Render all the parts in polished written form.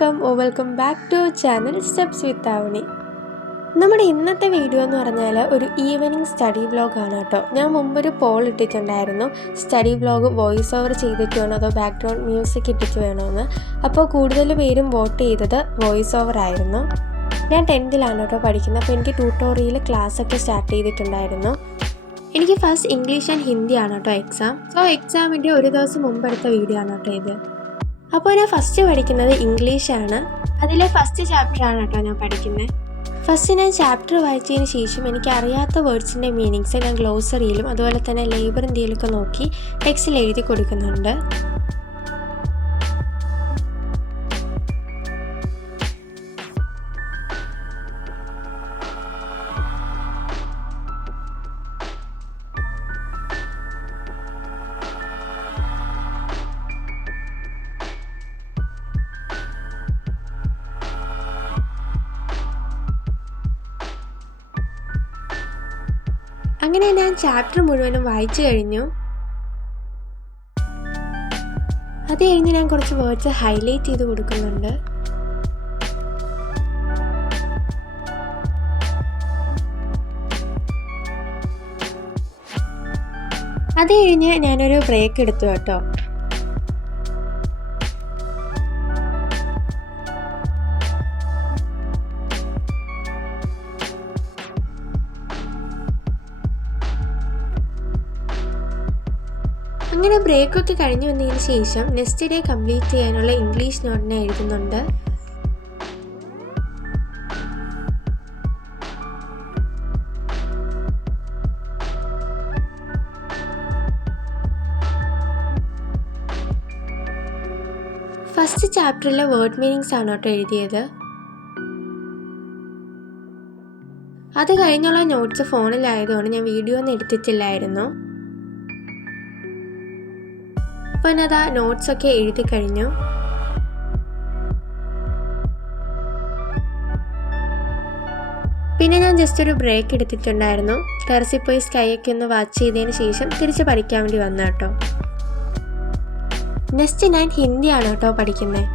welcome back to our channel Steps with Avani. നമ്മുടെ ഇന്നത്തെ video എന്ന് പറഞ്ഞാൽ ഒരു ഈവനിങ് സ്റ്റഡി വ്ലോഗ് ആണ് കേട്ടോ. ഞാൻ മുമ്പൊരു പോൾ ഇട്ടിട്ടുണ്ടായിരുന്നു, സ്റ്റഡി വ്ലോഗ് വോയിസ് ഓവർ ചെയ്തിട്ട് വേണോ അതോ ബാക്ക്ഗ്രൗണ്ട് മ്യൂസിക് ഇട്ടിട്ട് വേണമെന്ന്. അപ്പോൾ കൂടുതൽ പേരും വോട്ട് ചെയ്തത് വോയിസ് ഓവർ ആയിരുന്നു. ഞാൻ 10th കേട്ടോ പഠിക്കുന്നത്, അപ്പോൾ എനിക്ക് ട്യൂട്ടോറിയൽ ക്ലാസ്സൊക്കെ സ്റ്റാർട്ട് ചെയ്തിട്ടുണ്ടായിരുന്നു. എനിക്ക് ഫസ്റ്റ് ഇംഗ്ലീഷ് ആൻഡ് ഹിന്ദി ആണ് കേട്ടോ എക്സാം. സോ എക്സാമിൻ്റെ ഒരു ദിവസം മുമ്പ് എടുത്ത വീഡിയോ ആണ് കേട്ടോ ഇത്. അപ്പോൾ ഞാൻ ഫസ്റ്റ് പഠിക്കുന്നത് ഇംഗ്ലീഷാണ്. അതിലെ ഫസ്റ്റ് ചാപ്റ്ററാണ് കേട്ടോ ഞാൻ പഠിക്കുന്നത്. ഫസ്റ്റ് ഞാൻ ചാപ്റ്റർ വായിച്ചതിന് ശേഷം എനിക്ക് അറിയാത്ത വേർഡ്സിൻ്റെ മീനിങ്സ് ഞാൻ ഗ്ലോസറിയിലും അതുപോലെ തന്നെ ലേബർ ഇന്ത്യയിലൊക്കെ നോക്കി ടെക്സ്റ്റിൽ എഴുതി കൊടുക്കുന്നുണ്ട്. അങ്ങനെ ഞാൻ ചാപ്റ്റർ മുഴുവനും വായിച്ചു കഴിഞ്ഞു. അത് കഴിഞ്ഞ് ഞാൻ കുറച്ച് വേർഡ്സ് ഹൈലൈറ്റ് ചെയ്ത് കൊടുക്കുന്നുണ്ട്. അത് കഴിഞ്ഞ് ഞാനൊരു ബ്രേക്ക് എടുത്തു കേട്ടോ. അങ്ങനെ ബ്രേക്കൊക്കെ കഴിഞ്ഞു വന്നതിന് ശേഷം നെക്സ്റ്റ് ഡേ കംപ്ലീറ്റ് ചെയ്യാനുള്ള ഇംഗ്ലീഷ് നോട്ടിനെ എഴുതുന്നുണ്ട്. ഫസ്റ്റ് ചാപ്റ്ററിലെ വേർഡ് മീനിങ്സ് ആണ് കേട്ടോ എഴുതിയത്. അത് കഴിഞ്ഞുള്ള നോട്ട്സ് ഫോണിലായതുകൊണ്ട് ഞാൻ വീഡിയോ ഒന്നും എടുത്തിട്ടില്ലായിരുന്നു. അപ്പോൾ ഞാൻ ആ നോട്ട്സൊക്കെ എഴുതി കഴിഞ്ഞു. പിന്നെ ഞാൻ ജസ്റ്റ് ഒരു ബ്രേക്ക് എടുത്തിട്ടുണ്ടായിരുന്നു. ടെറസിൽ പോയി സ്കൈയൊക്കെ ഒന്ന് വാച്ച് ചെയ്തതിന് ശേഷം തിരിച്ച് പഠിക്കാൻ വേണ്ടി വന്നു കേട്ടോ. നെക്സ്റ്റ് ഞാൻ ഹിന്ദിയാണ് കേട്ടോ പഠിക്കുന്നത്.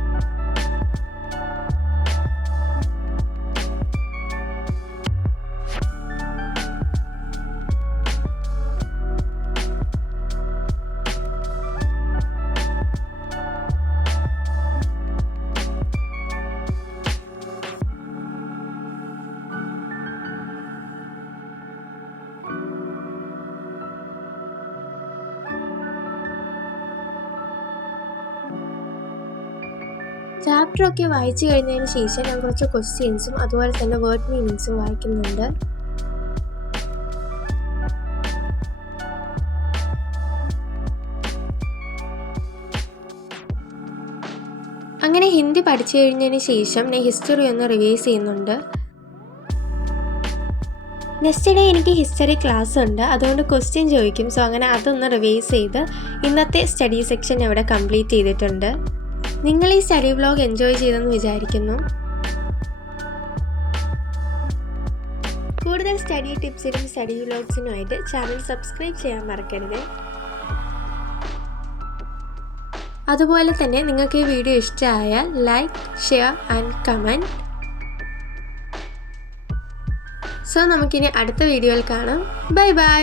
ചാപ്റ്ററൊക്കെ വായിച്ചു കഴിഞ്ഞതിന് ശേഷം ഞാൻ കുറച്ച് ക്വസ്റ്റ്യൻസും അതുപോലെ തന്നെ വേർഡ് മീനിങ്സും വായിക്കുന്നുണ്ട്. അങ്ങനെ ഹിന്ദി പഠിച്ചു കഴിഞ്ഞതിന് ശേഷം ഞാൻ ഹിസ്റ്ററി ഒന്ന് റിവൈസ് ചെയ്യുന്നുണ്ട്. നെക്സ്റ്റ് ഡേ എനിക്ക് ഹിസ്റ്ററി ക്ലാസ് ഉണ്ട്, അതുകൊണ്ട് ക്വസ്റ്റ്യൻ ചോദിക്കും. സോ അങ്ങനെ അതൊന്ന് റിവൈസ് ചെയ്ത് ഇന്നത്തെ സ്റ്റഡി സെക്ഷൻ ഇവിടെ കംപ്ലീറ്റ് ചെയ്തിട്ടുണ്ട്. നിങ്ങൾ ഈ സ്റ്റഡി വ്ലോഗ് എൻജോയ് ചെയ്തെന്ന് വിചാരിക്കുന്നു. കൂടുതൽ സ്റ്റഡി ടിപ്സിനും സ്റ്റഡി വ്ലോഗ്സിനുമായിട്ട് ചാനൽ സബ്സ്ക്രൈബ് ചെയ്യാൻ മറക്കരുത്. അതുപോലെ തന്നെ നിങ്ങൾക്ക് ഈ വീഡിയോ ഇഷ്ടമായാൽ like, share and comment. So നമുക്കിനി അടുത്ത വീഡിയോയിൽ കാണാം. Bye bye.